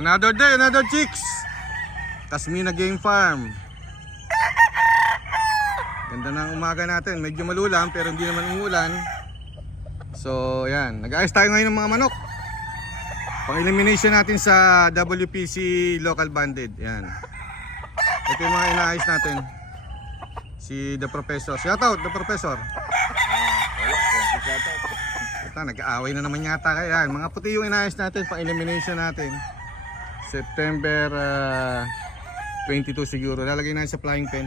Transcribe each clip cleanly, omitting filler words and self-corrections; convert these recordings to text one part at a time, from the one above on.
Another day, another chicks. Tasmina Game Farm. Ganda ng umaga natin. Medyo malulam pero hindi naman umulan. So yan, nag-ayos tayo ngayon ng mga manok. Pang-elimination natin sa WPC local banded. Yan. Ito yung mga inaayos natin. Si The Professor. Shout out The Professor. Ito, nag-aaway na naman yata kaya. Mga puti yung inaayos natin, pang-elimination natin. September 22 siguro. Lalagay natin sa flying pen.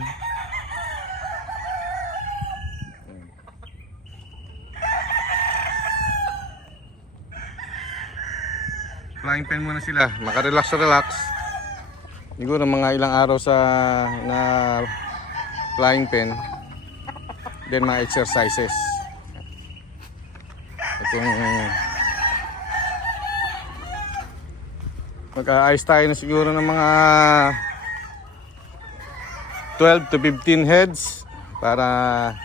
Flying pen muna sila. Maka-relax. Siguro mga ilang araw sa na flying pen. Then mga exercises. Ito yung mag-aayos tayo na siguro ng mga 12 to 15 heads para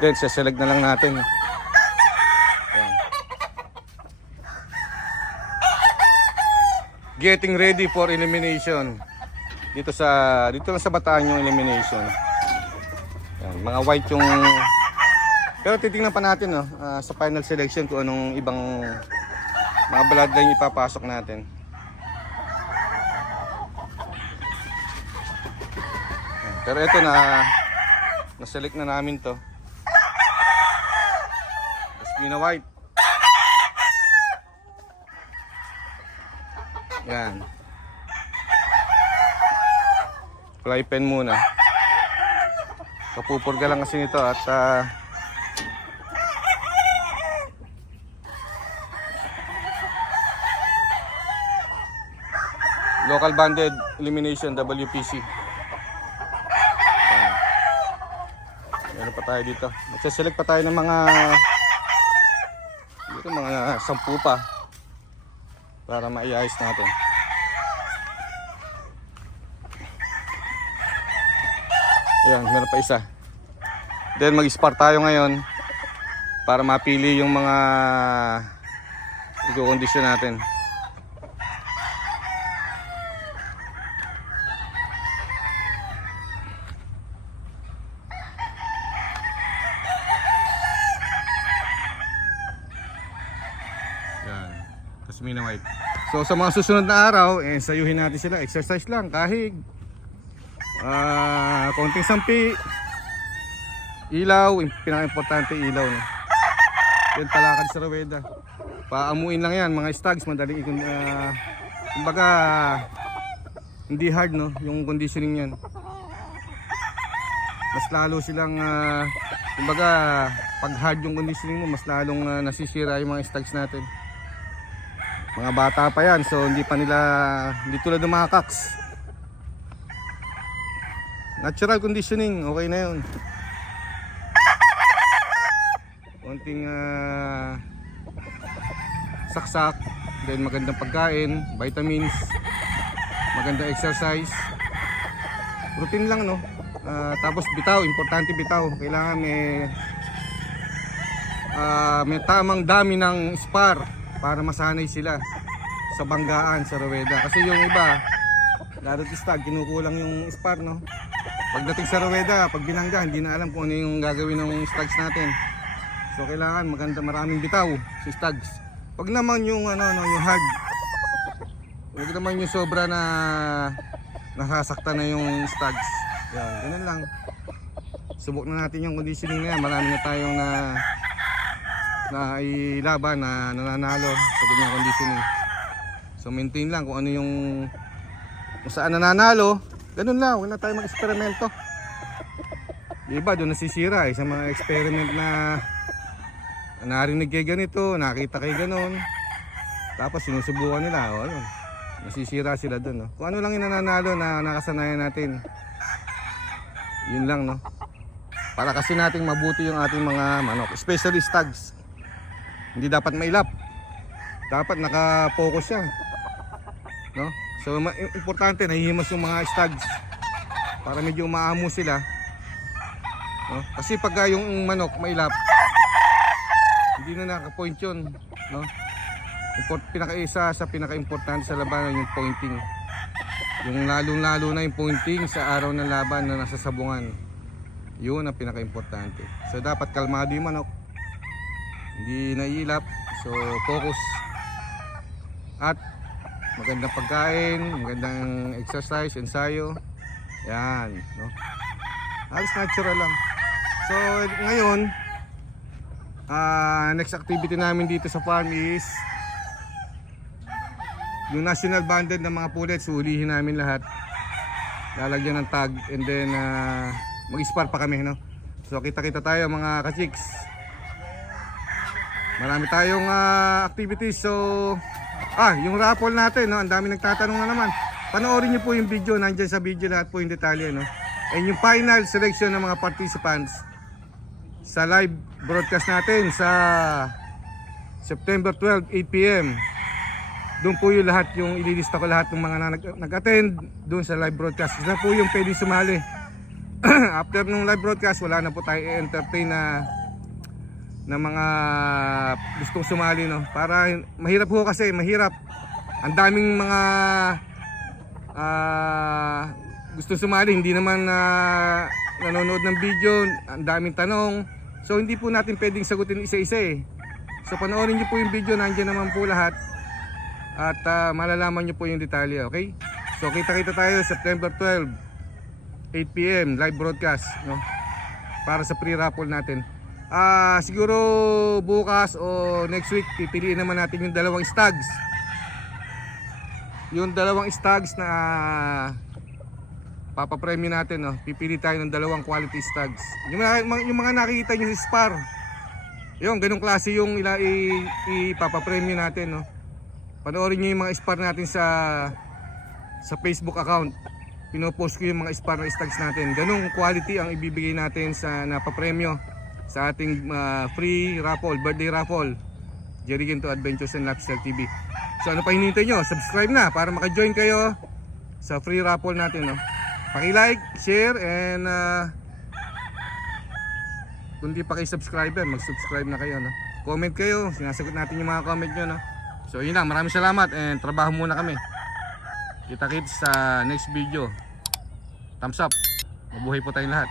then sasalag na lang natin. Ayan. Getting ready for elimination. Dito lang sa Bataan yung elimination. Ayan, mga white yung pero titingnan pa natin sa final selection kung anong ibang mga bloodline ipapasok natin. Pero ito na-select na namin to. Tasmina White. Yan. Fly pen muna. Kapupurga lang kasi nito at local banded elimination WPC. Meron pa tayo dito. Magse-select pa tayo ng mga 10 pa para maiayos natin. Ayan, meron pa isa. Then mag-spar tayo ngayon para mapili yung mga i-condition natin. Tasmina White. So sa mga susunod na araw, sayuhin natin sila. Exercise lang, kahig, konting sampi, ilaw, pinaka-importante ilaw. No? Yan palakad sa Rueda. Paamuin lang yan, mga stags, madaling kumbaga hindi hard no, yung conditioning yan. Mas lalo silang kumbaga pag hard yung conditioning mo, mas lalong nasisira yung mga stags natin. Mga bata pa yan, so hindi tulad ng mga cocks. Natural conditioning, okay na yun. Konting saksak, then magandang pagkain, vitamins, magandang exercise. Routine lang no. Tapos bitaw, importante bitaw. Kailangan may tamang dami ng spar para masanay sila sa banggaan sa Rueda. Kasi yung iba, lalo stag, kinukulang yung spar no. Pagdating sa Rueda, pag binangga, hindi na alam kung ano yung gagawin ng stags natin. So kailangan maraming bitaw sa stags. Pag naman yung yung hard, wag naman yung sobra na nakasakta na yung stags. Yan, ganun lang. Subok na natin yung conditioning na yan. Marami na tayong na ilaban na nananalo sa ganyang conditioning. So maintain lang kung ano kung saan nananalo, ganun lang, huwag na tayo mag-eksperimento. Iba doon nasisira sa mga experiment na narinig kay ganito, nakita kay ganon, tapos sinusubukan nila, ayun, nasisira sila doon. Kung ano lang yung nananalo na nakasanayan natin, yun lang no. Para kasi nating mabuti yung ating mga manok, especially stags. Hindi dapat mailap. Dapat naka-focus siya. No? So importante nahihimas yung mga stags para medyo maamo sila. No? Kasi pag yung manok mailap, hindi na naka-point yun, no? Pinaka-isa sa pinaka-importante sa labanan yung pointing. Yung lalong-lalo na yung pointing sa araw ng laban na nasa sabungan. Yun ang pinaka-importante. So dapat kalmado yung manok. Hindi nailap. So focus. At magandang pagkain, magandang exercise, ensayo. Yan, no? Halos natural lang. So ngayon, next activity namin dito sa farm is yung national banded ng mga pullets. Ulihin namin lahat, lalagyan ng tag, and then mag-spar pa kami, no? So kita-kita tayo mga ka-chicks. Marami tayong activities. So yung raffle natin, no? Ang dami nagtatanong na naman. Panoorin niyo po yung video, nandiyan sa video lahat po yung detalye, no? And yung final selection ng mga participants sa live broadcast natin sa September 12, 8 PM. Doon po yung lahat, yung ililista ko lahat ng mga nag-attend doon sa live broadcast. Sila po yung pwede sumali. After nung live broadcast, wala na po tayo entertain na mga gustong sumali, no? Para mahirap po kasi, mahirap. Ang daming mga gustong sumali, hindi naman nanonood ng video, ang daming tanong. So hindi po natin pwedeng sagutin isa-isa eh. So panoorin niyo po yung video, nandiyan naman po lahat. At malalaman nyo po yung detalye, okay? So kita-kita tayo September 12, 8 PM live broadcast, no? Para sa pre-raffle natin. Siguro bukas o next week pipiliin naman natin yung dalawang stags. Yung dalawang stags na papapremyo natin, no? Pipili tayo ng dalawang quality stags. Yung mga nakikita nyo sa spar, yung ganung klase yung ipapapremyo natin, no? Panoorin nyo yung mga spar natin sa Facebook account. Pinopost ko yung mga spar na stags natin. Ganong quality ang ibibigay natin sa napapremyo sa ating free raffle, birthday raffle, Jerry Ginto Adventures and Lifestyle TV. So ano pa hinihintay nyo? Subscribe na para maka-join kayo sa free raffle natin, no? Paki-like, share, and kung di pa kayo subscriber, mag-subscribe na kayo, no? Comment kayo, sinasagot natin yung mga comment nyo, no? So yun lang, maraming salamat, and trabaho muna kami. Kita-kits sa next video. Thumbs up. Mabuhay po tayong lahat.